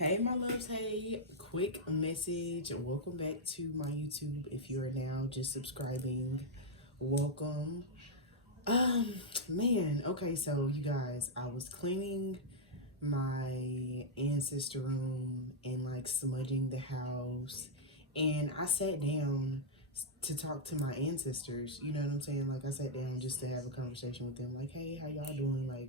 Hey my loves, hey, quick message. Welcome back to my YouTube. If you are now just subscribing, welcome. Man, okay, so you guys, I was cleaning my ancestor room and like smudging the house, and I sat down to talk to my ancestors. You know what I'm saying? Like I sat down just to have a conversation with them. Like, hey, how y'all doing? Like,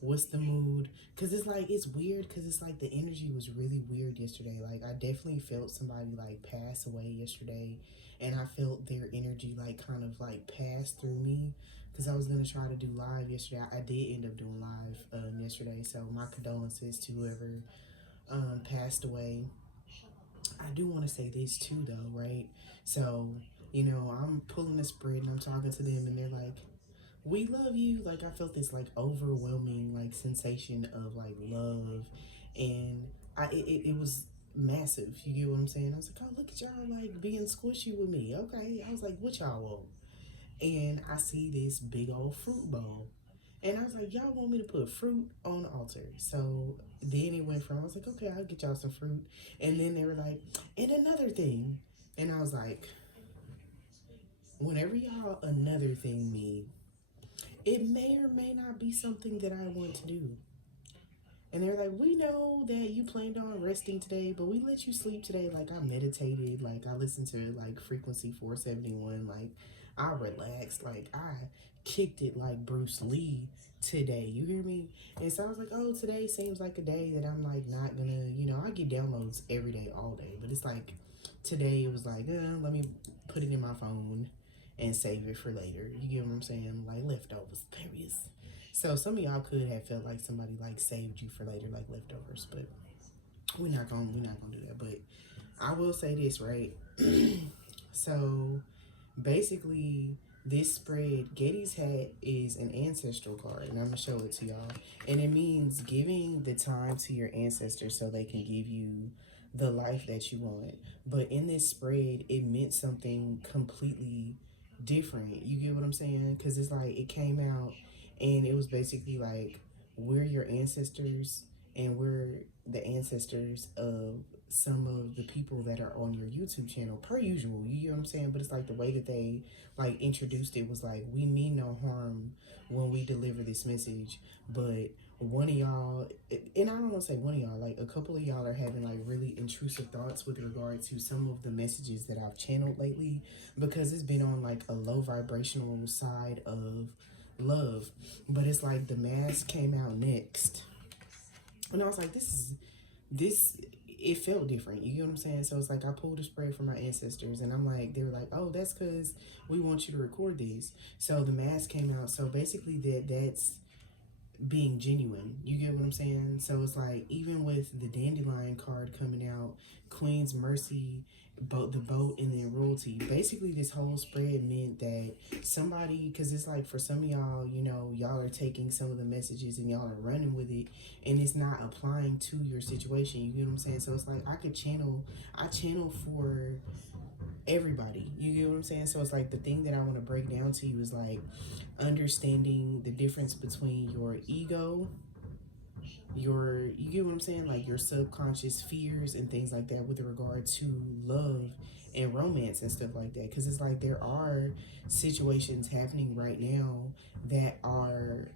what's the mood? Cause it's like it's weird. Cause it's like the energy was really weird yesterday. Like I definitely felt somebody like pass away yesterday, and I felt their energy like kind of like pass through me. Cause I was gonna try to do live yesterday. I did end up doing live yesterday. So my condolences to whoever passed away. I do want to say this too, though, right? So, I'm pulling a spread and I'm talking to them, and they're like, "We love you." Like, I felt this like overwhelming like sensation of like love, and it was massive. You get what I'm saying? I was like, "Oh, look at y'all like being squishy with me." Okay, I was like, "What y'all want?" And I see this big old fruit bowl. And I was like, y'all want me to put fruit on the altar? So then it went from, I was like, okay, I'll get y'all some fruit. And then they were like, and another thing. And I was like, whenever y'all another thing me, it may or may not be something that I want to do. And they're like, we know that you planned on resting today, but we let you sleep today. Like I meditated, like I listened to like frequency 471, like I relaxed, like I kicked it like Bruce Lee today. You hear me? And so I was like, oh, today seems like a day that I'm like not gonna, I get downloads every day, all day. But it's like today it was like, let me put it in my phone and save it for later. You get what I'm saying? Like leftovers, various. So some of y'all could have felt like somebody like saved you for later, like leftovers, but we're not gonna do that. But I will say this, right? So basically, this spread, Getty's hat is an ancestral card, and I'm gonna show it to y'all. And it means giving the time to your ancestors so they can give you the life that you want. But in this spread, it meant something completely different. You get what I'm saying? Because it's like it came out and it was basically like we're your ancestors and we're the ancestors of some of the people that are on your YouTube channel per usual. You know what I'm saying? But it's like the way that they like introduced it was like we mean no harm when we deliver this message, but one of y'all, and I don't want to say one of y'all, like a couple of y'all are having like really intrusive thoughts with regard to some of the messages that I've channeled lately because it's been on like a low vibrational side of love. But it's like the mask came out next, and I was like, this it felt different. You get what I'm saying? So it's like I pulled a spray from my ancestors, and I'm like, they were like, oh, that's because we want you to record these. So the mask came out. So basically that's being genuine. You get what I'm saying? So it's like even with the dandelion card coming out, Queen's Mercy, the boat, and then royalty. Basically, this whole spread meant that somebody, because it's like for some of y'all, y'all are taking some of the messages and y'all are running with it, and it's not applying to your situation. You get what I'm saying? So it's like I channel for everybody. You get what I'm saying? So it's like the thing that I want to break down to you is like understanding the difference between your ego, you get what I'm saying, like your subconscious fears and things like that with regard to love and romance and stuff like that. Because it's like there are situations happening right now that are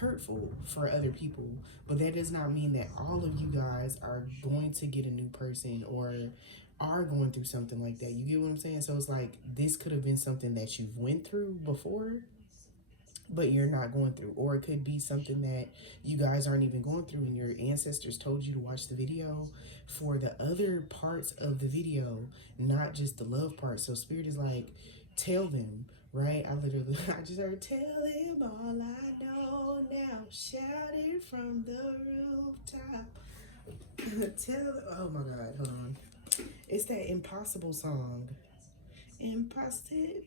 hurtful for other people, but that does not mean that all of you guys are going to get a new person or are going through something like that. You get what I'm saying? So it's like this could have been something that you've went through before but you're not going through, or it could be something that you guys aren't even going through and your ancestors told you to watch the video for the other parts of the video, not just the love part. So spirit is like, tell them, right? I just heard, tell them all I know now, shout it from the rooftop. Tell them, oh my god, hold on, it's that Impossible song. Impossible.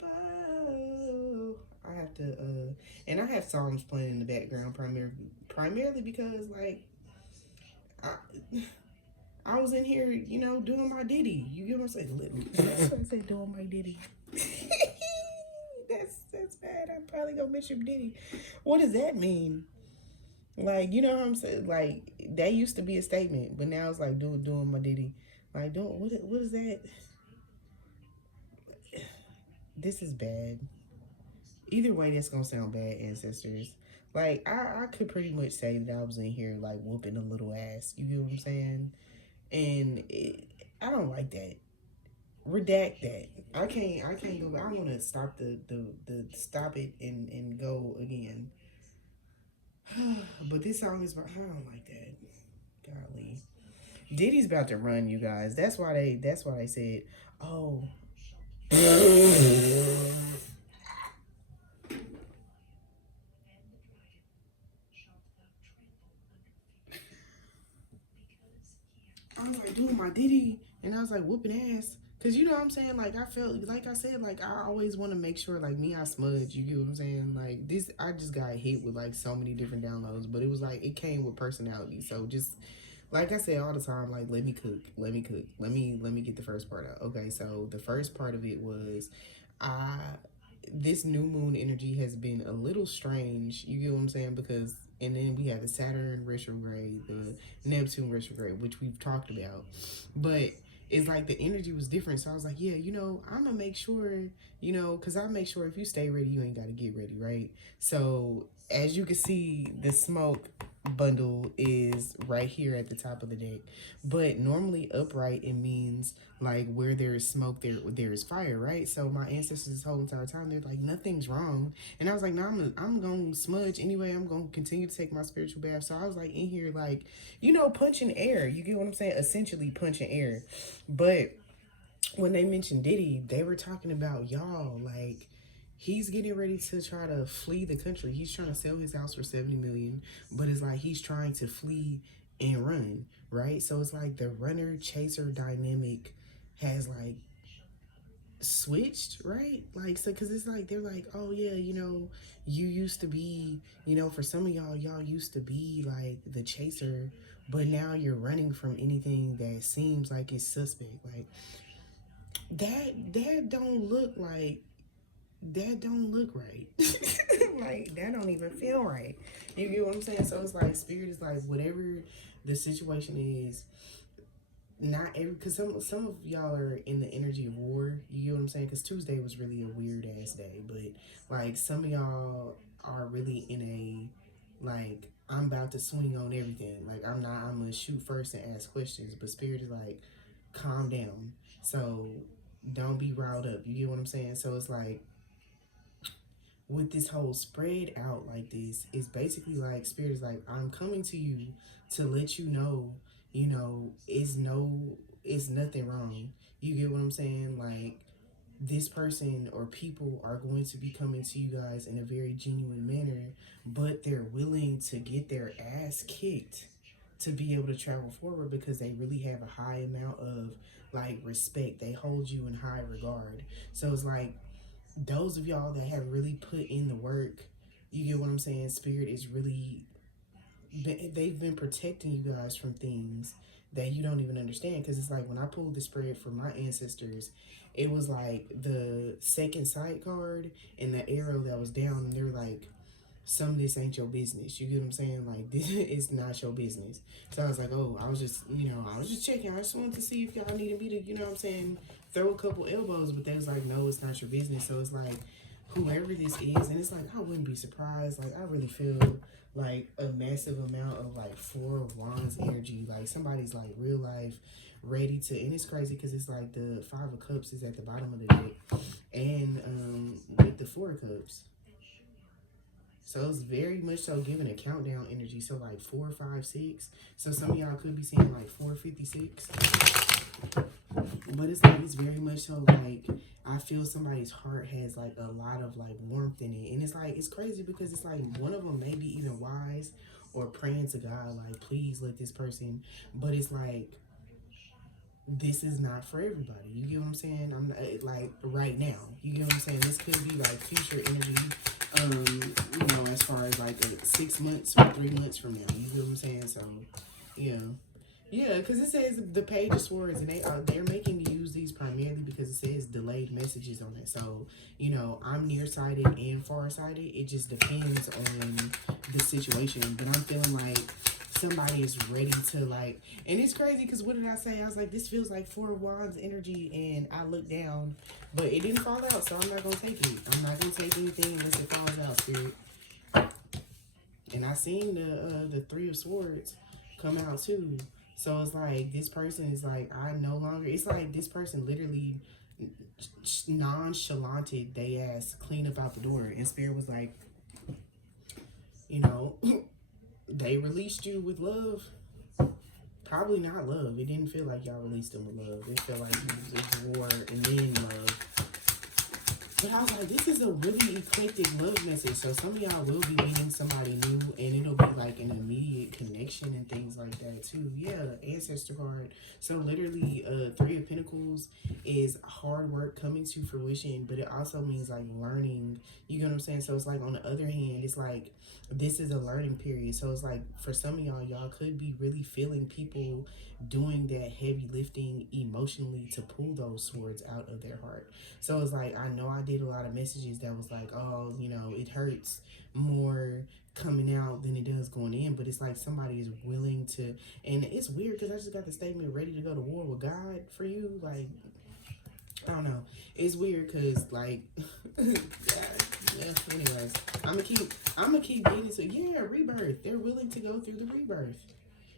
I have to and I have songs playing in the background primarily because like I I was in here, doing my ditty. You get what I'm saying? I said doing my ditty. that's bad. I'm probably gonna miss your ditty. What does that mean? Like, you know what I'm saying? Like, that used to be a statement, but now it's like doing my ditty. Like, don't what is that? This is bad. Either way, that's gonna sound bad, ancestors. Like, I could pretty much say that I was in here like whooping a little ass. You get what I'm saying? And I don't like that. Redact that. I can't go. I want to stop the stop it and go again. But this song is about. I don't like that. Golly. Diddy's about to run, you guys. That's why they said, oh. I was like doing my Diddy, and I was like whooping ass. Cause you know what I'm saying, like I felt, like I said, like I always want to make sure, like me, I smudge. You get what I'm saying? Like this, I just got hit with like so many different downloads, but it was like it came with personality. So just like I say all the time, like let me cook, let me cook, let me get the first part out. Okay, so the first part of it was, I this new moon energy has been a little strange. You get what I'm saying? Because and then we have the Saturn retrograde, the Neptune retrograde, which we've talked about, but it's like the energy was different. So I was like, yeah, I'm gonna make sure, because I make sure if you stay ready, you ain't gotta get ready, right? So as you can see, the smoke bundle is right here at the top of the deck, but normally upright it means like where there is smoke, there is fire, right? So my ancestors this whole entire time they're like nothing's wrong, and I was like, no, I'm gonna smudge anyway. I'm gonna continue to take my spiritual bath. So I was like in here like punching air. You get what I'm saying? Essentially punching air. But when they mentioned Diddy, they were talking about y'all like he's getting ready to try to flee the country. He's trying to sell his house for 70 million, but it's like he's trying to flee and run, right? So it's like the runner chaser dynamic has like switched, right? Like, so because it's like they're like, oh yeah, you used to be, for some of y'all used to be like the chaser, but now you're running from anything that seems like it's suspect. Like that don't look like that don't look right. Like that don't even feel right. You get what I'm saying? So it's like spirit is like whatever the situation is, not every, because some of y'all are in the energy of war. You get what I'm saying? Because Tuesday was really a weird ass day, but like some of y'all are really in a like I'm about to swing on everything. Like I'm not. I'm gonna shoot first and ask questions. But spirit is like, calm down. So don't be riled up. You get what I'm saying? So it's like with this whole spread out like this, it's basically like spirit is like, I'm coming to you to let you know, it's nothing wrong. You get what I'm saying? Like this person or people are going to be coming to you guys in a very genuine manner, but they're willing to get their ass kicked to be able to travel forward because they really have a high amount of like respect. They hold you in high regard. So it's like those of y'all that have really put in the work, you get what I'm saying? Spirit is really, they've been protecting you guys from things that you don't even understand. Because it's like when I pulled the spread for my ancestors, it was like the second sight card and the arrow that was down, and they were like, some of this ain't your business. You get what I'm saying? Like this is not your business. So I was like, oh, I was just checking. I just wanted to see if y'all needed me to, what I'm saying, throw a couple elbows. But they was like, no, it's not your business. So it's like, whoever this is, and it's like, I wouldn't be surprised. Like I really feel like a massive amount of like Four of Wands energy. Like somebody's like real life ready to, and it's crazy because it's like the Five of Cups is at the bottom of the deck, and with the Four of Cups. So it's very much so giving a countdown energy. So like 4, 5, 6. So some of y'all could be seeing like 456. But it's like it's very much so like I feel somebody's heart has like a lot of like warmth in it. And it's like it's crazy because it's like one of them may be even wise or praying to God like please let this person, but it's like this is not for everybody. You get what I'm saying? I'm not, like right now. You get what I'm saying? This could be like future energy. As far as like 6 months or 3 months from now. You get what I'm saying? So, yeah, because it says the Page of Swords, and they're making me use these primarily because because it says delayed messages on it. So, you know, I'm nearsighted and farsighted. It just depends on the situation. But I'm feeling like somebody is ready to, like, and it's crazy because what did I say? I was like, this feels like Four of Wands energy, and I looked down, but it didn't fall out, so I'm not going to take it. I'm not going to take anything unless it falls out, Spirit. And I seen the Three of Swords come out too. So it's like this person is like, I no longer, it's like this person literally nonchalanted they ass clean up out the door. And Spirit was like, you know, they released you with love. Probably not love. It didn't feel like y'all released them with love. It felt like it was war and then love. But I was like, this is a really eclectic love message. So some of y'all will be meeting somebody new, and it'll be like an immediate connection and things like that too. Yeah, Ancestor card. So literally, Three of Pentacles is hard work coming to fruition, but it also means like learning. You get what I'm saying? So it's like on the other hand, it's like this is a learning period. So it's like for some of y'all could be really feeling people doing that heavy lifting emotionally to pull those swords out of their heart. So it's like, I know I did a lot of messages that was like, oh, you know, it hurts more coming out than it does going in, but it's like somebody is willing to, and it's weird because I just got the statement ready to go to war with God for you. Like, I don't know, it's weird because like yeah, anyways, I'm gonna keep getting to, yeah, rebirth. They're willing to go through the rebirth.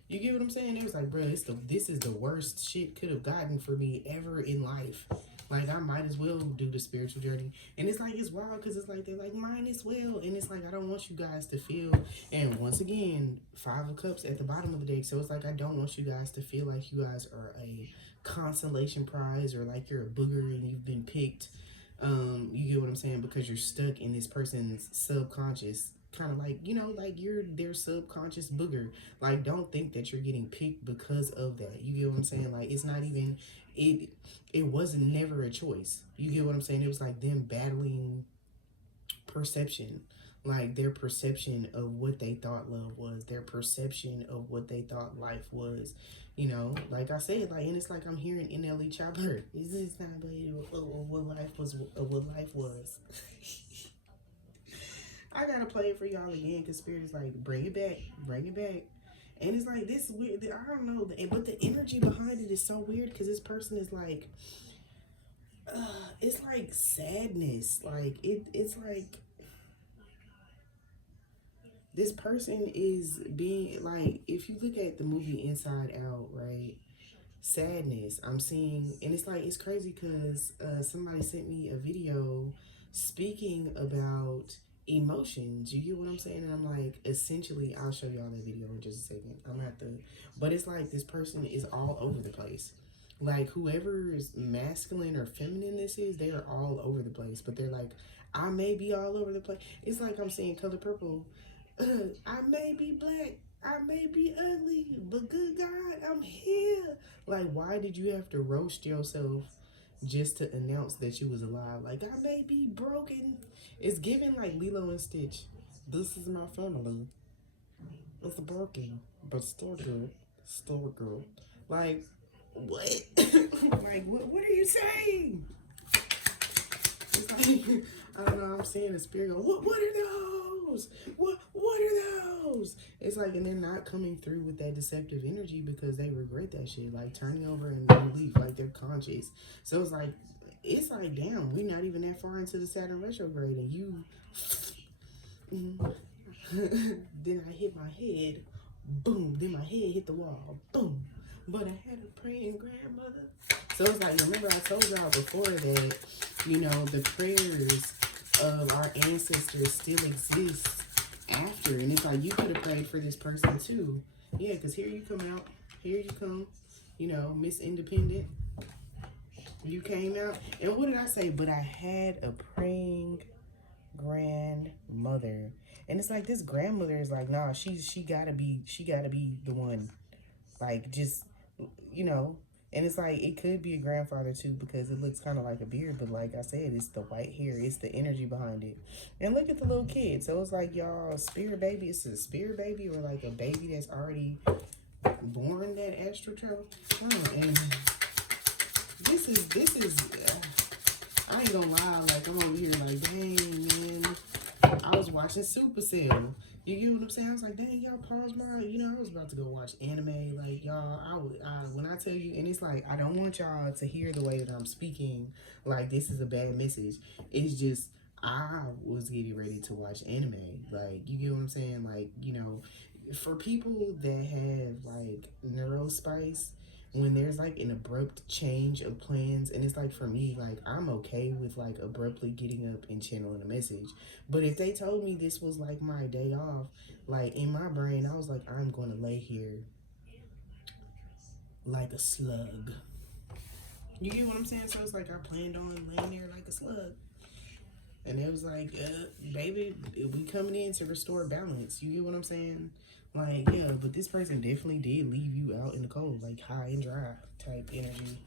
You get what I'm saying? It was like, bro, this is the worst shit could have gotten for me ever in life. Like, I might as well do the spiritual journey. And it's like, it's wild because it's like, they're like, mine as well. And it's like, I don't want you guys to feel, and once again, Five of Cups at the bottom of the deck. So it's like, I don't want you guys to feel like you guys are a consolation prize or like you're a booger and you've been picked. You get what I'm saying? Because you're stuck in this person's subconscious. Kind of like, you know, like you're their subconscious booger. Like, don't think that you're getting picked because of that. You get what I'm saying? Like, it's not even, it wasn't never a choice. You get what I'm saying? It was like them battling perception. Like their perception of what they thought love was, their perception of what they thought life was. You know, like I said, like, and it's like I'm hearing NLE Chopper. Is this not what life was? What life was? I gotta play it for y'all again because Spirit is like, bring it back, bring it back. And it's like this weird, I don't know, but the energy behind it is so weird because this person is like, it's like sadness. Like it's like this person is being like, if you look at the movie Inside Out, right? Sadness, I'm seeing, and it's like, it's crazy because somebody sent me a video speaking about emotions. You get what I'm saying? And I'm like, essentially, I'll show y'all that video in just a second. I'm gonna have to, but it's like this person is all over the place. Like whoever's masculine or feminine this is, they are all over the place. But they're like, I may be all over the place. It's like I'm seeing Color Purple. I may be black, I may be ugly, but good God, I'm here. Like, why did you have to roast yourself just to announce that you was alive? Like, I may be broken. It's giving like Lilo and Stitch. This is my family. It's broken, but still good. Still good. Like, what? Like, what are you saying? It's like, I don't know, I'm seeing the spirit go, what are those? What are those? It's like, and they're not coming through with that deceptive energy because they regret that shit. Like, turning over and relief, like they're conscious. So it's like, damn, we're not even that far into the Saturn retrograde, and you, then I hit my head, boom, then my head hit the wall, boom. But I had a praying grandmother. So it's like, remember I told y'all before that, you know, the prayers of our ancestors still exist after. And it's like, you could have prayed for this person too. Yeah, because here you come out. Here you come. You know, Miss Independent. You came out. And what did I say? But I had a praying grandmother. And it's like, this grandmother is like, nah, she gotta be the one. Like, just, you know. And it's like, it could be a grandfather too because it looks kind of like a beard. But like I said, it's the white hair. It's the energy behind it. And look at the little kid. So it's like, y'all, spirit baby. It's a spirit baby or like a baby that's already born that astral travel. Oh, and this is. I ain't gonna lie, like I'm over here like, dang man, I was watching Supercell. You get what I'm saying? I was like, dang, y'all pause my, I was about to go watch anime. Like y'all, when I tell you, and it's like I don't want y'all to hear the way that I'm speaking. Like this is a bad message. It's just I was getting ready to watch anime. Like you get what I'm saying? Like for people that have like neurospice, when there's like an abrupt change of plans, and it's like for me, like I'm okay with like abruptly getting up and channeling a message, but if they told me this was like my day off, like in my brain I was like, I'm gonna lay here like a slug. You get what I'm saying? So it's like I planned on laying there like a slug. And it was like, baby, we coming in to restore balance. You get what I'm saying? Like, yeah, but this person definitely did leave you out in the cold, like high and dry type energy.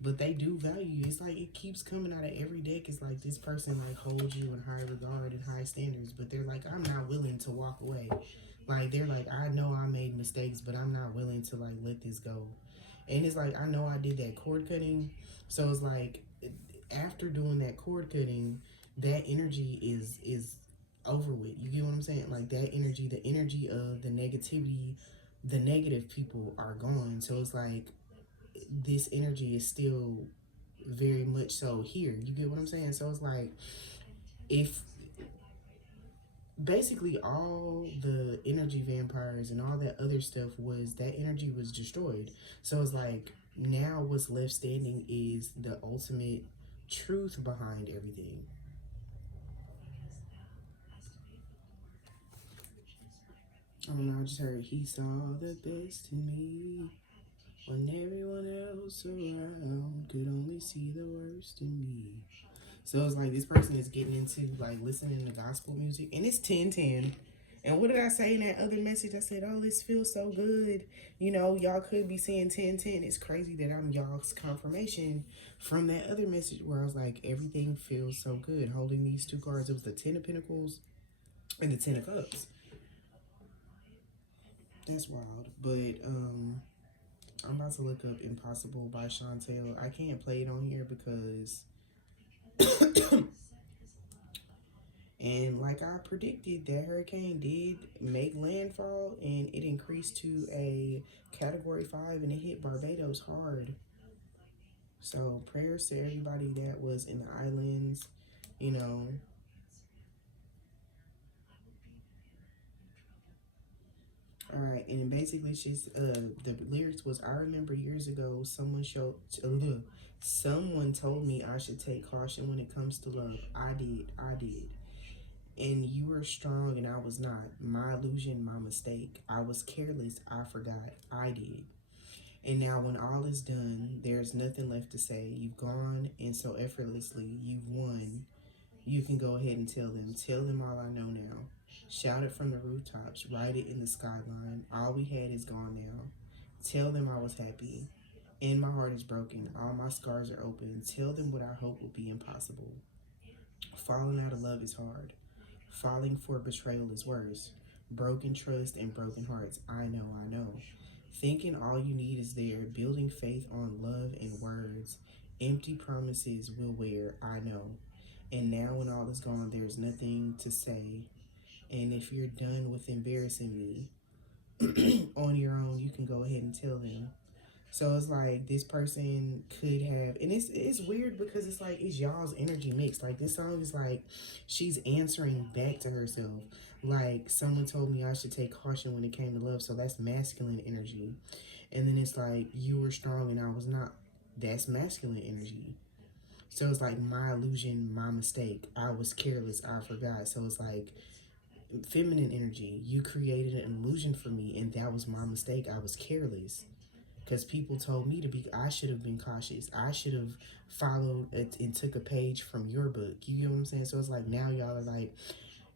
But they do value you. It's like it keeps coming out of every deck. It's like this person like holds you in high regard and high standards, but they're like, I'm not willing to walk away. Like they're like, I know I made mistakes, but I'm not willing to like let this go. And it's like I know I did that cord cutting, so it's like after doing that cord cutting, that energy is over with. You get what I'm saying? Like that energy, the energy of the negativity, the negative people are gone. So it's like this energy is still very much so here. You get what I'm saying? So it's like if basically all the energy vampires and all that other stuff was that energy was destroyed. So it's like now what's left standing is the ultimate truth behind everything. I don't know, I just heard he saw the best in me when everyone else around could only see the worst in me. So it's like this person is getting into like listening to gospel music, and it's 10:10. And what did I say in that other message? I said, oh, this feels so good. Y'all could be saying 10:10. It's crazy that I'm y'all's confirmation from that other message where I was like, everything feels so good. Holding these two cards, it was the 10 of Pentacles and the 10 of Cups. That's wild. But I'm about to look up Impossible by Chantel. I can't play it on here because and like I predicted, that hurricane did make landfall and it increased to a category 5 and it hit Barbados hard. So prayers to everybody that was in the islands, you know. All right, and basically she's the lyrics was, I remember years ago someone told me I should take caution when it comes to love. I did. And you were strong and I was not. My illusion, my mistake. I was careless, I forgot. I did. And now when all is done, there's nothing left to say. You've gone, and so effortlessly you've won. You can go ahead and tell them. Tell them all I know now. Shout it from the rooftops. Write it in the skyline. All we had is gone now. Tell them I was happy. And my heart is broken. All my scars are open. Tell them what I hope will be impossible. Falling out of love is hard. Falling for betrayal is worse. Broken trust and broken hearts. I know. Thinking all you need is there. Building faith on love and words. Empty promises will wear. I know. And now when all is gone, there's nothing to say. And if you're done with embarrassing me on your own, you can go ahead and tell them. So it's like this person could have, and it's weird because it's like it's y'all's energy mixed. Like this song is like she's answering back to herself. Like someone told me I should take caution when it came to love, so that's masculine energy. And then it's like you were strong and I was not. That's masculine energy. So it's like my illusion, my mistake. I was careless, I forgot. So it's like feminine energy. You created an illusion for me, and that was my mistake. I was careless because people told me to be. I should have been cautious. I should have followed it and took a page from your book. You get what I'm saying? So it's like now y'all are like,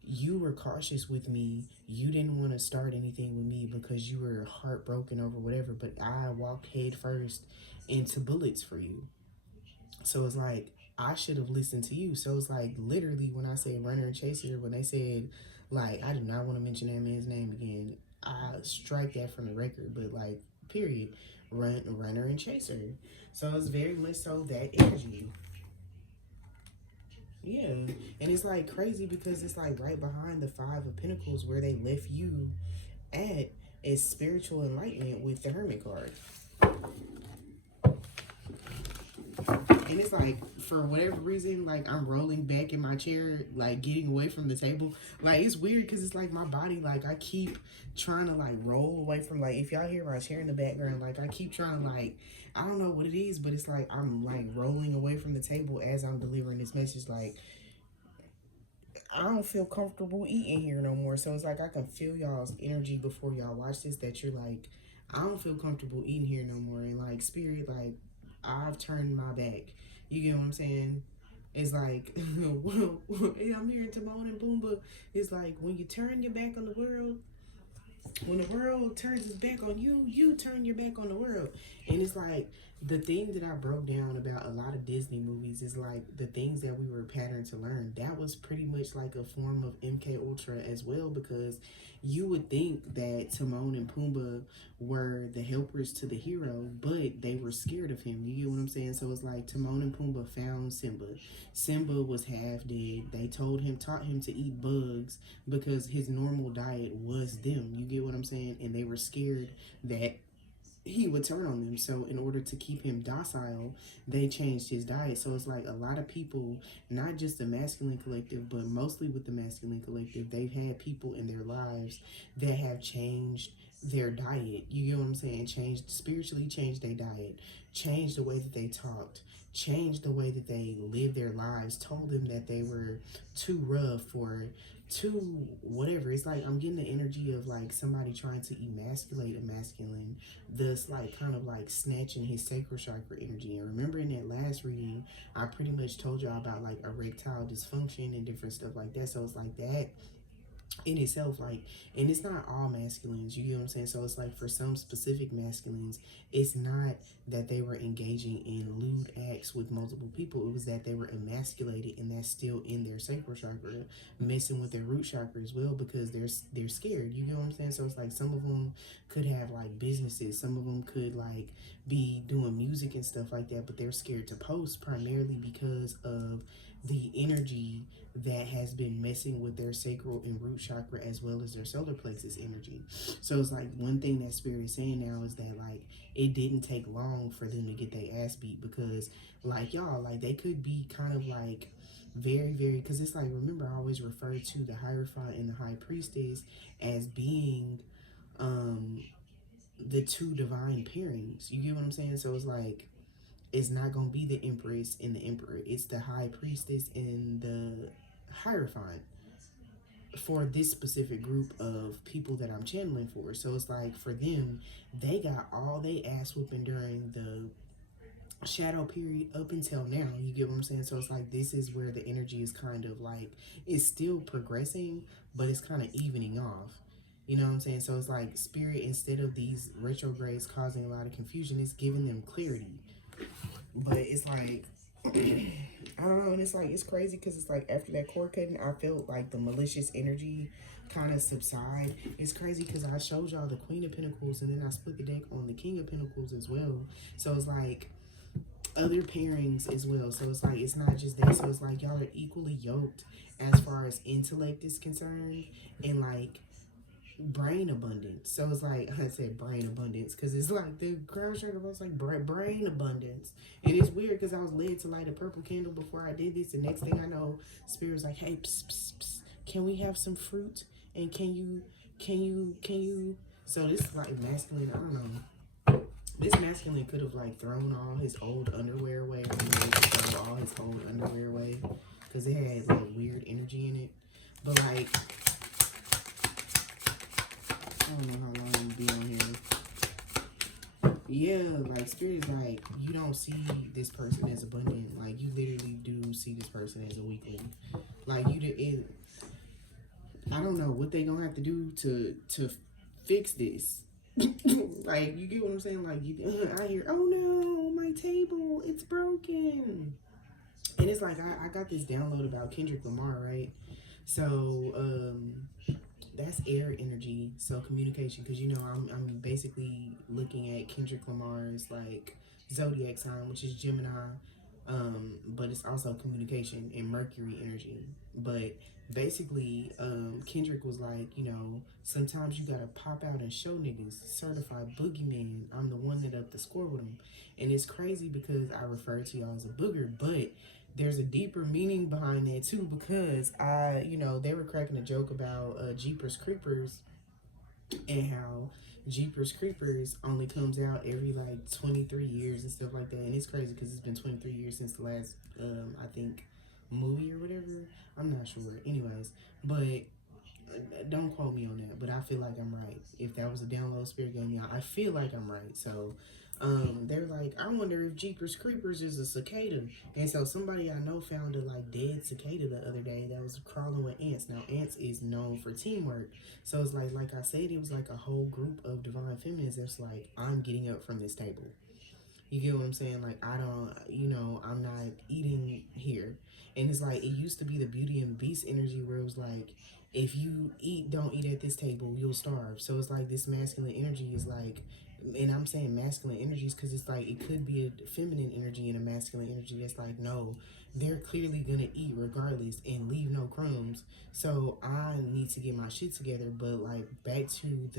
you were cautious with me. You didn't want to start anything with me because you were heartbroken over whatever. But I walked head first into bullets for you. So it's like I should have listened to you. So it's like literally when I say runner and chaser, when they said like I do not want to mention that man's name again, I strike that from the record. But like period. Runner and chaser. So it's very much so that energy. Yeah, and it's like crazy because it's like right behind the Five of Pentacles where they left you at is spiritual enlightenment with the Hermit card. And it's like, for whatever reason, like I'm rolling back in my chair, like getting away from the table. Like it's weird because it's like my body, like I keep trying to like roll away from, like, if y'all hear my chair in the background, like I keep trying to, like, I don't know what it is, but it's like I'm like rolling away from the table as I'm delivering this message. Like, I don't feel comfortable eating here no more. So it's like I can feel y'all's energy before y'all watch this, that you're like, I don't feel comfortable eating here no more. And like, spirit, like, I've turned my back. You get what I'm saying? It's like, hey, I'm here in Timon and Pumbaa. It's like when you turn your back on the world, when the world turns its back on you, you turn your back on the world. And it's like the thing that I broke down about a lot of Disney movies is like the things that we were patterned to learn. That was pretty much like a form of MK Ultra as well, because you would think that Timon and Pumbaa were the helpers to the hero, but they were scared of him. You get what I'm saying? So it's like Timon and Pumbaa found Simba. Simba was half dead. They taught him to eat bugs because his normal diet was them. You get what I'm saying? And they were scared that he would turn on them. So in order to keep him docile, they changed his diet. So it's like a lot of people, not just the masculine collective, but mostly with the masculine collective, they've had people in their lives that have changed their diet. You get what I'm saying? Spiritually changed their diet, changed the way that they talked, changed the way that they lived their lives, told them that they were too rough or too whatever. It's like I'm getting the energy of like somebody trying to emasculate a masculine, thus like kind of like snatching his sacral chakra energy. And remember in that last reading, I pretty much told y'all about like erectile dysfunction and different stuff like that. So it's like that in itself, like, and it's not all masculines, you get what I'm saying? So it's like for some specific masculines, it's not that they were engaging in lewd acts with multiple people, it was that they were emasculated, and that's still in their sacral chakra, messing with their root chakra as well, because they're scared, you get what I'm saying? So it's like some of them could have like businesses, some of them could like be doing music and stuff like that, but they're scared to post primarily because of the energy that has been messing with their sacral and root chakra as well as their solar plexus energy. So it's like one thing that spirit is saying now is that like it didn't take long for them to get their ass beat, because like y'all, like they could be kind of like very, very, because it's like, remember I always refer to the Hierophant and the High Priestess as being the two divine pairings. You get what I'm saying? So it's like it's not going to be the Empress and the Emperor. It's the High Priestess and the Hierophant for this specific group of people that I'm channeling for. So it's like for them, they got all they ass whooping during the shadow period up until now. You get what I'm saying? So it's like this is where the energy is kind of like, it's still progressing, but it's kind of evening off. You know what I'm saying? So it's like spirit, instead of these retrogrades causing a lot of confusion, it's giving them clarity. But it's like, I don't know, and it's like, it's crazy because it's like after that cord cutting, I felt like the malicious energy kind of subside. It's crazy because I showed y'all the Queen of Pentacles and then I split the deck on the King of Pentacles as well. So it's like other pairings as well. So it's like, it's not just that. So it's like y'all are equally yoked as far as intellect is concerned and like brain abundance. So it's like, I said brain abundance because it's like the crown chakra was like brain abundance. And it's weird because I was led to light a purple candle before I did this. The next thing I know, spirit was like, hey, psst, psst, psst, can we have some fruit? And can you so this is like masculine, I don't know. This masculine could have like thrown all his old underwear away, or throw all his old underwear away because it had like weird energy in it. But like, I don't know how long I'm gonna be on here. Yeah, like spirit is like, you don't see this person as abundant. Like you literally do see this person as a weakling. Like I don't know what they gonna have to do to fix this. Like you get what I'm saying? Like I hear, oh no, my table, it's broken. And it's like I got this download about Kendrick Lamar, right? So that's air energy, so communication, because you know I'm basically looking at Kendrick Lamar's like zodiac sign, which is Gemini, but it's also communication and Mercury energy. But basically, Kendrick was like, you know, sometimes you gotta pop out and show niggas, certified boogeyman. I'm the one that up the score with them, and it's crazy because I refer to y'all as a booger, but there's a deeper meaning behind that too, because you know, they were cracking a joke about Jeepers Creepers and how Jeepers Creepers only comes out every like 23 years and stuff like that. And it's crazy because it's been 23 years since the last, I think, movie or whatever. I'm not sure. Anyways, but don't quote me on that, but I feel like I'm right. If that was a download spirit game, y'all, I feel like I'm right. So, they're like, I wonder if Jeepers Creepers is a cicada. And so somebody I know found a like dead cicada the other day that was crawling with ants. Now, ants is known for teamwork. So it's like I said, it was like a whole group of divine feminines that's like, I'm getting up from this table. You get what I'm saying? Like, I don't, you know, I'm not eating here. And it's like, it used to be the Beauty and the Beast energy where it was like, if you don't eat at this table, you'll starve. So it's like this masculine energy is like, and I'm saying masculine energies because it's like, it could be a feminine energy and a masculine energy that's like, no, they're clearly going to eat regardless and leave no crumbs. So I need to get my shit together. But like, back to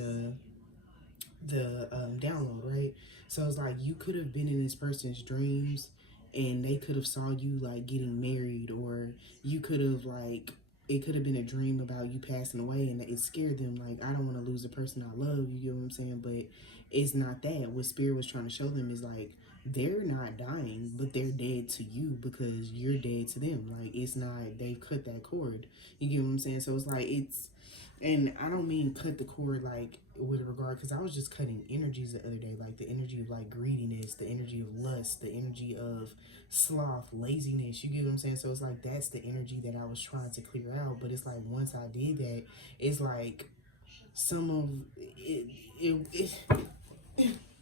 the download, right? So it's like you could have been in this person's dreams and they could have saw you like getting married, or you could have like, it could have been a dream about you passing away and it scared them like, I don't want to lose the person I love, you get what I'm saying? But it's not that. What spirit was trying to show them is like, they're not dying, but they're dead to you because you're dead to them. Like, it's not, they've cut that cord, you get what I'm saying? So it's like, it's, and I don't mean cut the cord like with regard, because I was just cutting energies the other day, like the energy of like greediness, the energy of lust, the energy of sloth, laziness. You get what I'm saying? So it's like that's the energy that I was trying to clear out. But it's like once I did that, it's like some of it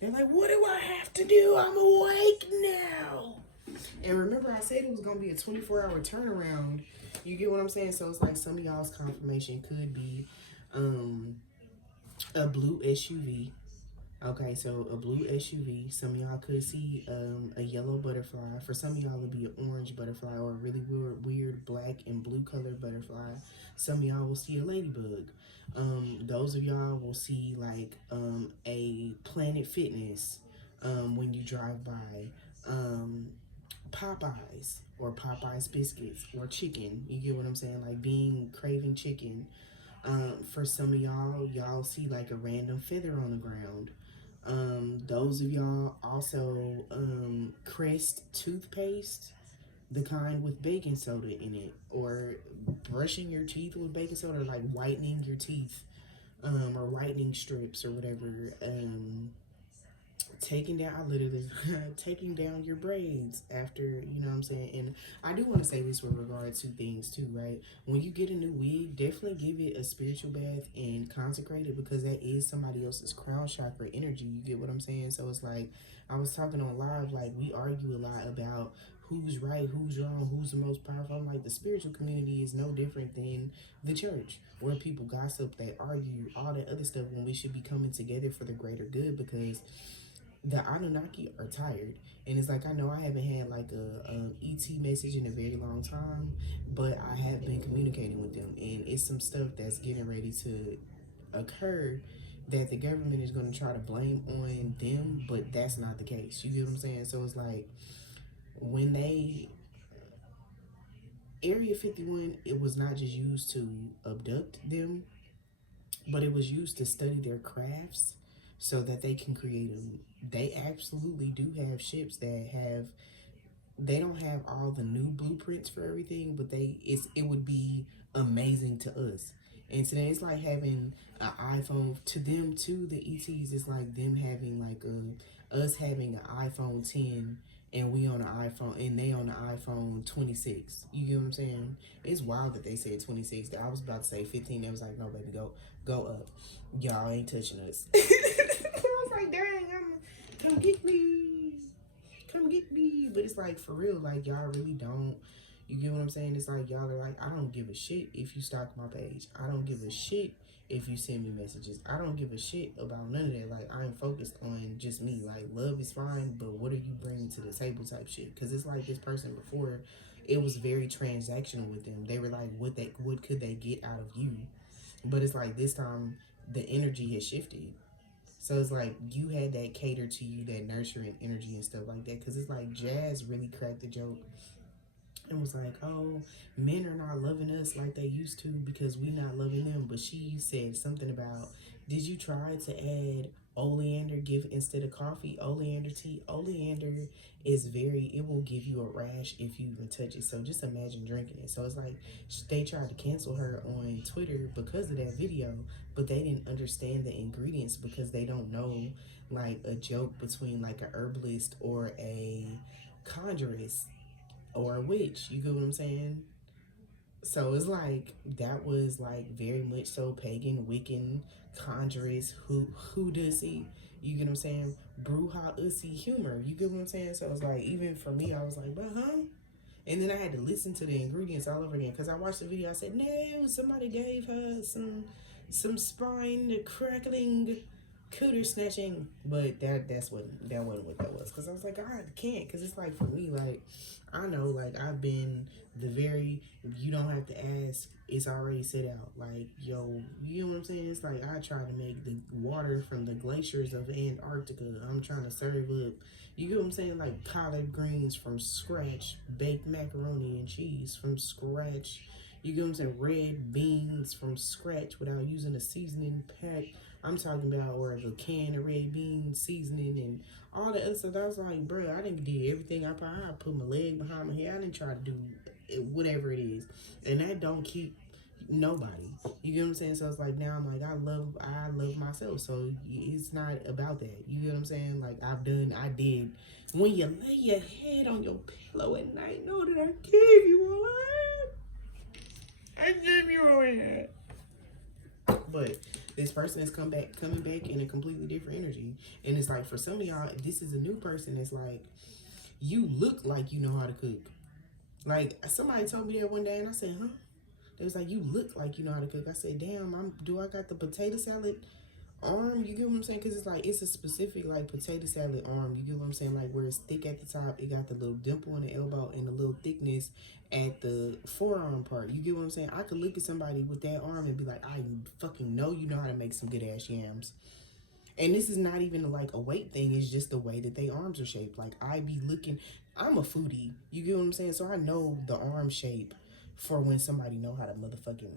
they're like, what do I have to do? I'm awake now. And remember, I said it was gonna be a 24-hour turnaround. You get what I'm saying? So it's like some of y'all's confirmation could be a blue SUV. Okay, so a blue SUV. Some of y'all could see a yellow butterfly. For some of y'all, it'll be an orange butterfly or a really weird black and blue colored butterfly. Some of y'all will see a ladybug. Those of y'all will see like a Planet Fitness when you drive by. Popeyes or Popeyes biscuits or chicken. You get what I'm saying? Like being craving chicken. For some of y'all see like a random feather on the ground. Those of y'all also Crest toothpaste, the kind with baking soda in it, or brushing your teeth with baking soda, or like whitening your teeth, or whitening strips or whatever. Taking down, I literally taking down your braids after, you know what I'm saying? And I do want to say this with regard to things too, right? When you get a new wig, definitely give it a spiritual bath and consecrate it, because that is somebody else's crown chakra energy. You get what I'm saying? So it's like, I was talking on live, like we argue a lot about who's right, who's wrong, who's the most powerful. I'm like, the spiritual community is no different than the church, where people gossip, they argue, all that other stuff, when we should be coming together for the greater good, because the Anunnaki are tired. And it's like, I know I haven't had like a ET message in a very long time, but I have been communicating with them, and it's some stuff that's getting ready to occur that the government is going to try to blame on them, but that's not the case. You get what I'm saying? So it's like, when they Area 51, it was not just used to abduct them, but it was used to study their crafts so that they can create them. They absolutely do have ships that have, they don't have all the new blueprints for everything, but it would be amazing to us. And today it's like having an iPhone to them too. The ETs is like them having like us having an iPhone 10 and we on an iPhone and they on the iPhone 26. You get what I'm saying? It's wild that they said 26. I was about to say 15. They was like, no baby, go up. Y'all ain't touching us. I was like, dang, come get me. Come get me. But it's like, for real, like y'all really don't, You get what I'm saying? It's like y'all are like, I don't give a shit if you stalk my page. I don't give a shit if you send me messages. I don't give a shit about none of that. Like, I'm focused on just me. Like, love is fine, but what are you bringing to the table type shit? Because it's like this person before, it was very transactional with them. They were like, what could they get out of you? But it's like this time, the energy has shifted. So it's like you had that cater to you, that nurturing energy and stuff like that. Because it's like Jazz really cracked the joke and was like, oh, men are not loving us like they used to because we not loving them. But she said something about, did you try to add oleander give instead of coffee? Oleander tea. Oleander is it will give you a rash if you even touch it. So just imagine drinking it. So it's like they tried to cancel her on Twitter because of that video, but they didn't understand the ingredients because they don't know like a joke between like a herbalist or a conjurist or a witch. You get what I'm saying? So it's like that was like very much so pagan, Wiccan, conjurist, who does he? You get what I'm saying? Bruja ussy humor. You get what I'm saying? So it's like even for me, I was like, but huh? And then I had to listen to the ingredients all over again because I watched the video. I said, no, somebody gave her some spine crackling cooter snatching, but that wasn't what that was. Because I was like, I can't. Because it's like for me, like I know, like I've been the very you don't have to ask. It's already set out. Like yo, you know what I'm saying? It's like I try to make the water from the glaciers of Antarctica. I'm trying to serve up. You get what I'm saying? Like collard greens from scratch, baked macaroni and cheese from scratch. You get what I'm saying? Red beans from scratch without using a seasoning pack. I'm talking about or the can of red bean seasoning and all the other stuff. I was like, bro, I didn't do everything. I put my leg behind my head. I didn't try to do whatever it is, and that don't keep nobody. You get what I'm saying? So it's like now I'm like I love myself. So it's not about that. You get what I'm saying? Like I did. When you lay your head on your pillow at night, know that I gave you all that. I gave you all that. But this person is coming back in a completely different energy. And it's like for some of y'all, this is a new person that's like, you look like you know how to cook. Like somebody told me that one day and I said, huh? They was like, you look like you know how to cook. I said, damn, do I got the potato salad arm? You get what I'm saying? Because it's like, it's a specific like potato salad arm. You get what I'm saying? Like where it's thick at the top, it got the little dimple in the elbow and the little thickness at the forearm part. You get what I'm saying? I could look at somebody with that arm and be like, I fucking know you know how to make some good ass yams. And this is not even like a weight thing. It's just the way that they arms are shaped. Like I be looking, I'm a foodie. You get what I'm saying? So I know the arm shape for when somebody know how to motherfucking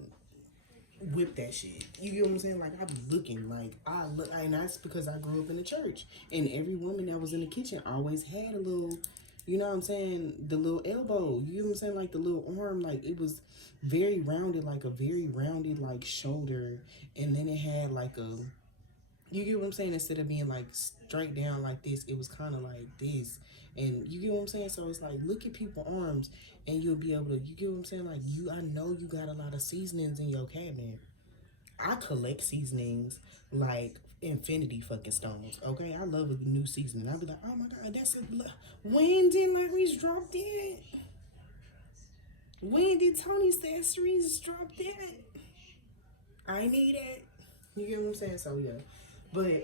whip that shit. You get what I'm saying? Like I be looking like I look, and that's because I grew up in the church, and every woman that was in the kitchen always had a little, you know what I'm saying, the little elbow. You know what I'm saying? Like the little arm, like it was very rounded, like a very rounded like shoulder, and then it had like a. You get what I'm saying? Instead of being like straight down like this, it was kind of like this. And you get what I'm saying? So it's like, look at people's arms and you'll be able to, you get what I'm saying? Like, I know you got a lot of seasonings in your cabinet. I collect seasonings like infinity fucking stones, okay? I love a new seasoning. I'll be like, oh my God, when did Larry's drop that? When did Tony's accessories drop that? I need it. You get what I'm saying? So yeah. But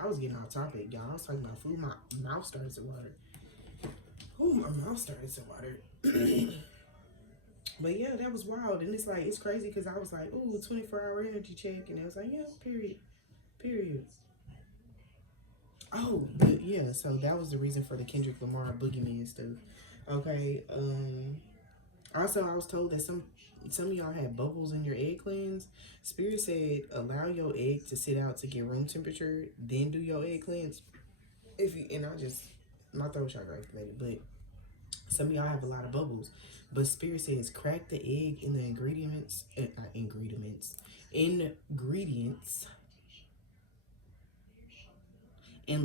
I was getting off topic, y'all. I was talking about food. My mouth started to water. Oh, my mouth started to water. But yeah, that was wild. And it's like, it's crazy because I was like, ooh, 24-hour energy check. And I was like, yeah, period. Oh, but yeah, so that was the reason for the Kendrick Lamar boogeyman stuff. Okay, also, I was told that some of y'all had bubbles in your egg cleanse. Spirit said allow your egg to sit out to get room temperature, then do your egg cleanse. My throat chakra activated, but some of y'all have a lot of bubbles. But Spirit says crack the egg in the ingredients, and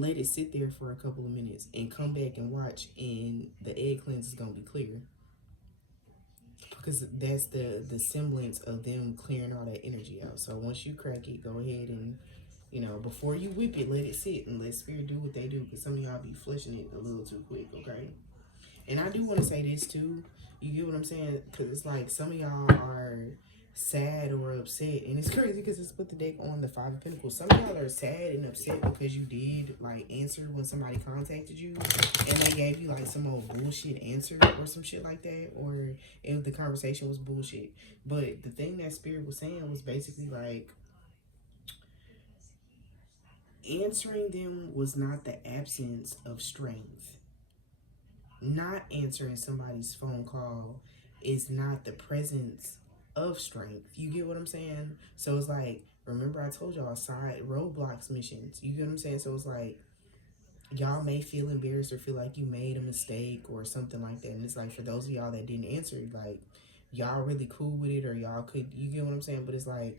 let it sit there for a couple of minutes and come back and watch, and the egg cleanse is gonna be clear. Because that's the semblance of them clearing all that energy out. So once you crack it, go ahead and, before you whip it, let it sit and let Spirit do what they do. Because some of y'all be flushing it a little too quick, okay? And I do want to say this too. You get what I'm saying? Because it's like some of y'all are sad or upset. And it's crazy because it's put the deck on the Five of Pentacles. Some of y'all are sad and upset because you did like answer when somebody contacted you. And they gave you like some old bullshit answer or some shit like that. Or if the conversation was bullshit. But the thing that Spirit was saying was basically like, answering them was not the absence of strength. Not answering somebody's phone call is not the presence of strength. You get what I'm saying? So it's like, remember I told y'all side roadblocks missions. You get what I'm saying? So it's like, y'all may feel embarrassed or feel like you made a mistake or something like that. And it's like, for those of y'all that didn't answer, like, y'all really cool with it, or y'all could, you get what I'm saying? But it's like,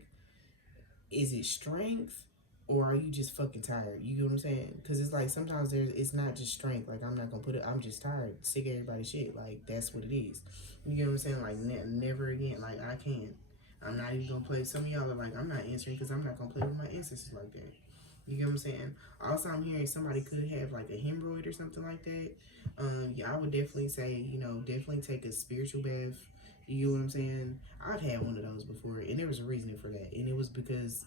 is it strength? Or are you just fucking tired? You get what I'm saying? Because it's like sometimes it's not just strength. Like, I'm not gonna put it. I'm just tired, sick of everybody's shit. Like, that's what it is. You get what I'm saying? Like, never again. Like, I can't. I'm not even gonna play. Some of y'all are like, I'm not answering because I'm not gonna play with my ancestors like that. You get what I'm saying? Also, I'm hearing somebody could have like a hemorrhoid or something like that. Yeah, I would definitely say, you know, definitely take a spiritual bath. You know what I'm saying? I've had one of those before, and there was a reasoning for that, and it was because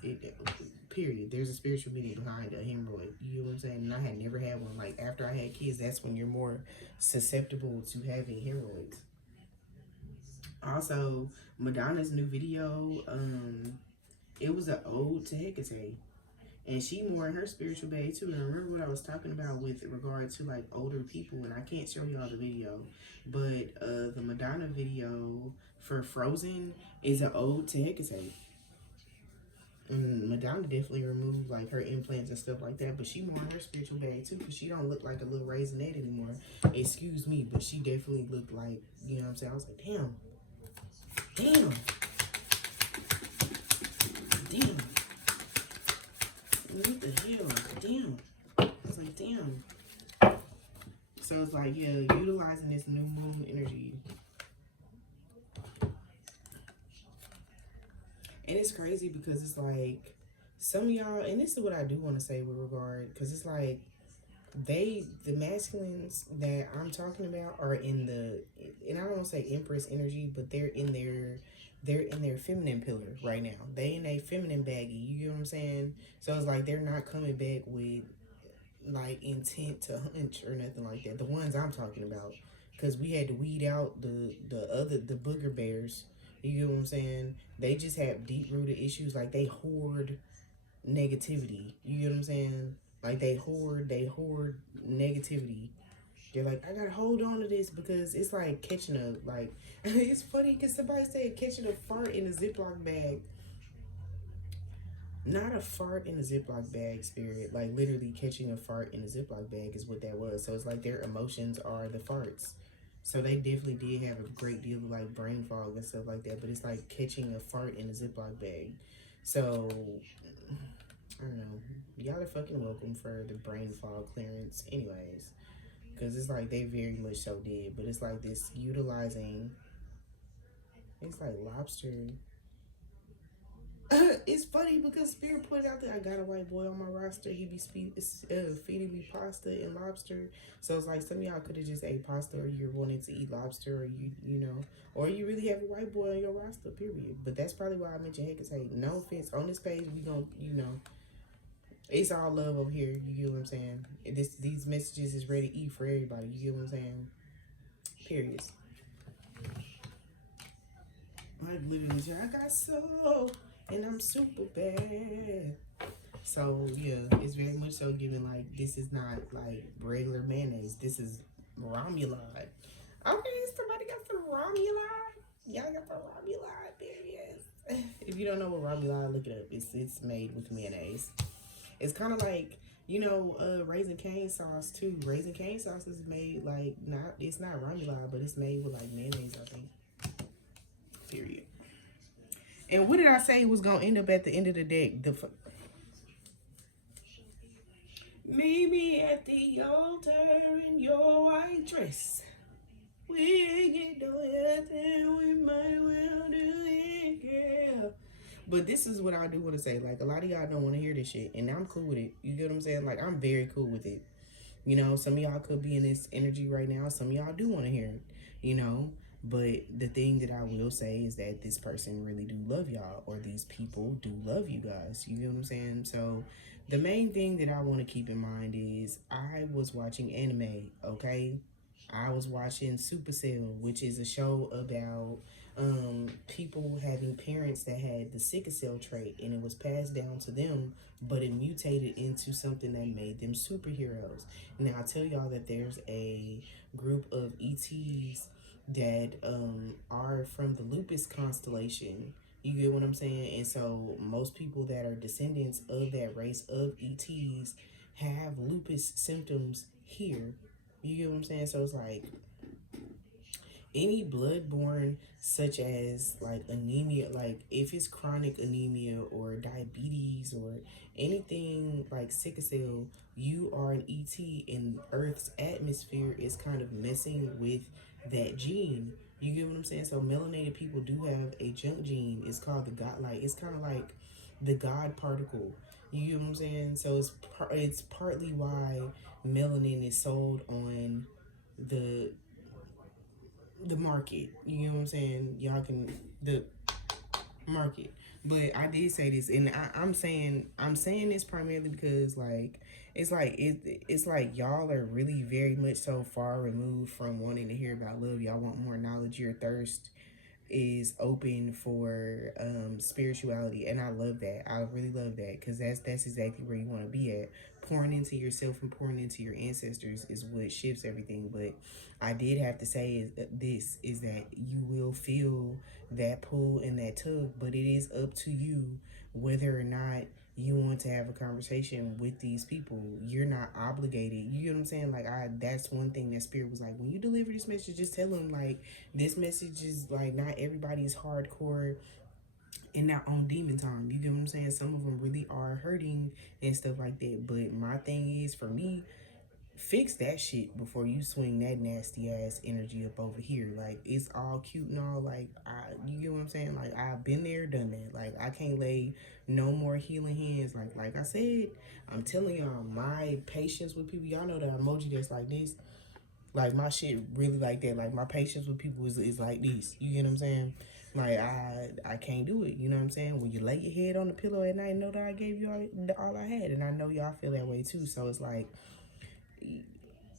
period. There's a spiritual meaning behind a hemorrhoid. You know what I'm saying? And I had never had one. Like, after I had kids, that's when you're more susceptible to having hemorrhoids. Also, Madonna's new video, it was an ode to Hecate. And she more in her spiritual bag too. And I remember what I was talking about with regard to like older people, and I can't show y'all the video, but the Madonna video for Frozen is an ode to Hecate. And Madonna definitely removed like her implants and stuff like that, but she more in her spiritual bag too, because she don't look like a little raisinette anymore. Excuse me, but she definitely looked like, you know what I'm saying? I was like, damn, damn, damn. What the hell? Damn. I was like, damn. So it's like, yeah, utilizing this new moon energy. And it's crazy because it's like, some of y'all, and this is what I do want to say with regard, because it's like, the masculines that I'm talking about are in the, and I don't want to say Empress energy, but they're in their feminine pillar right now. They in a feminine baggy. You get what I'm saying? So it's like they're not coming back with like intent to hunch or nothing like that. The ones I'm talking about, because we had to weed out the booger bears. You get what I'm saying? They just have deep rooted issues. Like, they hoard negativity. You get what I'm saying? Like, they hoard negativity. They're like, I gotta hold on to this because it's like catching a, like, it's funny because somebody said catching a fart in a Ziploc bag. Not a fart in a Ziploc bag, Spirit. Like, literally catching a fart in a Ziploc bag is what that was. So it's like their emotions are the farts. So they definitely did have a great deal of like brain fog and stuff like that. But it's like catching a fart in a Ziploc bag. So, I don't know. Y'all are fucking welcome for the brain fog clearance anyways. Because it's like they very much so did. But it's like this utilizing, it's like lobster. It's funny because Spirit put out there, I got a white boy on my roster. He be feeding me pasta and lobster. So it's like some of y'all could have just ate pasta, or you're wanting to eat lobster, or you know, or you really have a white boy on your roster, period. But that's probably why I mentioned Hecate. No offense. On this page, we gonna, you know, it's all love over here. You get what I'm saying? These messages is ready to eat for everybody. You get what I'm saying? Period. Like, literally, I got soul, and I'm super bad. So yeah, it's very much so given like this is not like regular mayonnaise. This is Romulide. Okay, somebody got some Romulide. Y'all got some Romulide, period. If you don't know what Romulide, look it up. It's made with mayonnaise. It's kind of like, you know, Raising Cane sauce too. Raising Cane sauce is made like it's not Romulide, but it's made with like mayonnaise, I think. Period. And what did I say was gonna end up at the end of the deck? Meet me at the altar in your white dress. We can do anything, we might well do it, girl. But this is what I do want to say. Like, a lot of y'all don't want to hear this shit, and I'm cool with it. You get what I'm saying? Like, I'm very cool with it. You know, some of y'all could be in this energy right now. Some of y'all do want to hear it, you know. But the thing that I will say is that this person really do love y'all, or these people do love you guys. You get what I'm saying? So the main thing that I want to keep in mind is I was watching anime, okay? I was watching Supercell, which is a show about people having parents that had the sickle cell trait, and it was passed down to them, but it mutated into something that made them superheroes. Now I tell y'all that there's a group of ETs that are from the lupus constellation. You get what I'm saying? And so most people that are descendants of that race of ETs have lupus symptoms here. You get what I'm saying? So it's like any bloodborne, such as like anemia, like if it's chronic anemia or diabetes or anything like sickle cell, you are an ET, and Earth's atmosphere is kind of messing with that gene. You get what I'm saying? So melanated people do have a junk gene. It's called the God, like it's kind of like the God particle. You get what I'm saying? So it's partly why melanin is sold on the market. You know what I'm saying? Y'all can the market. But I did say this, and I'm saying this primarily because it's like y'all are really very much so far removed from wanting to hear about love. Y'all want more knowledge. Your thirst is open for spirituality, and I love that. I really love that, because that's exactly where you want to be at. Pouring into yourself and pouring into your ancestors is what shifts everything. But I did have to say this is that you will feel that pull and that tug, but it is up to you whether or not you want to have a conversation with these people. You're not obligated. You get what I'm saying? Like, that's one thing that Spirit was like, when you deliver this message, just tell them like this message is like not everybody's hardcore in their own demon time. You get what I'm saying? Some of them really are hurting and stuff like that. But my thing is, for me, fix that shit before you swing that nasty ass energy up over here. Like, it's all cute and all, like, you get what I'm saying? Like, I've been there, done that. Like, I can't lay no more healing hands. Like I said, I'm telling y'all, my patience with people, y'all know that emoji that's like this. Like, my shit really like that. Like, my patience with people is like this. You get what I'm saying? Like, I can't do it. You know what I'm saying? When you lay your head on the pillow at night, know that I gave you all I had, and I know y'all feel that way too. So it's like,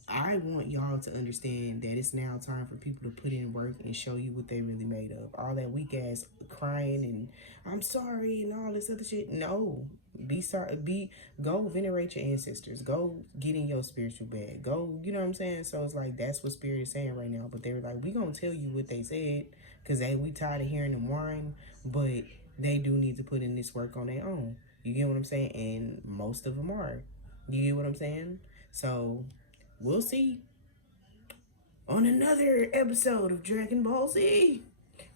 I want y'all to understand that it's now time for people to put in work and show you what they really made of. All that weak ass crying and I'm sorry and all this other shit. No. Be sorry. Go venerate your ancestors. Go get in your spiritual bed. Go, you know what I'm saying? So it's like, that's what Spirit is saying right now. But they were like, we gonna tell you what they said, because we tired of hearing them whine, but they do need to put in this work on their own. You get what I'm saying? And most of them are. You get what I'm saying? So we'll see on another episode of Dragon Ball Z.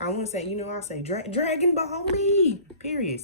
I want to say, I'll say Dragon Ball Me. Period.